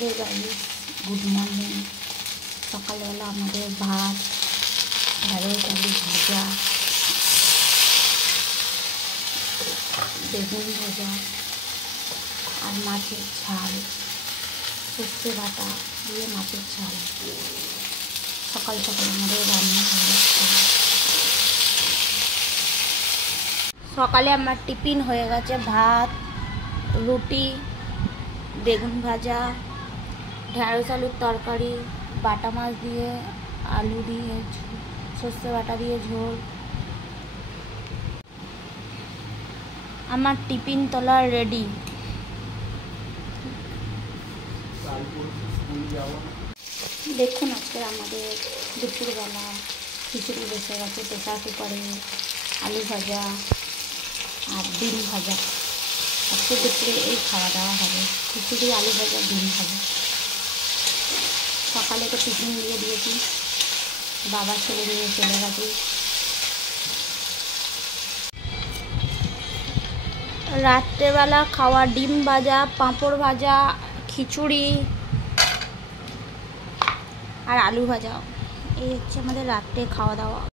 Hey guys good morning. সকালবেলা আমাদের ভাত, ঢেঁড়স আলু ভাজা, বেগুন ভাজা আর মাছের ঝাল, সর্ষে বাটা দিয়ে মাছের ঝাল। সকাল সকাল আমাদের রান্না হয়ে যাচ্ছে। সকালে আমার টিফিন হয়ে গেছে ভাত, রুটি, বেগুন ভাজা, ঢেঁড়স আলুর তরকারি, বাটা মাছ দিয়ে আলু দিয়ে সর্ষে বাটা দিয়ে ঝোল। আমার টিফিন তোলা রেডি। দেখুন আজকে আমাদের দুপুরবেলা খিচুড়ি বসে গেছে প্রেসার কুকারে, আলু ভাজা আর ডিম ভাজা। আজকে দুপুরে এই খাওয়া দাওয়া হবে, খিচুড়ি আলু ভাজা ডিম ভাজা। সকালে তো টিফিন দিয়ে দিয়েছি, বাবা ছেলে নিয়ে চলে গেছে। রাত্রেবেলা খাওয়া ডিম ভাজা, পাঁপড় ভাজা, খিচুড়ি আর আলু ভাজা। এই হচ্ছে আমাদের রাত্রে খাওয়া দাওয়া।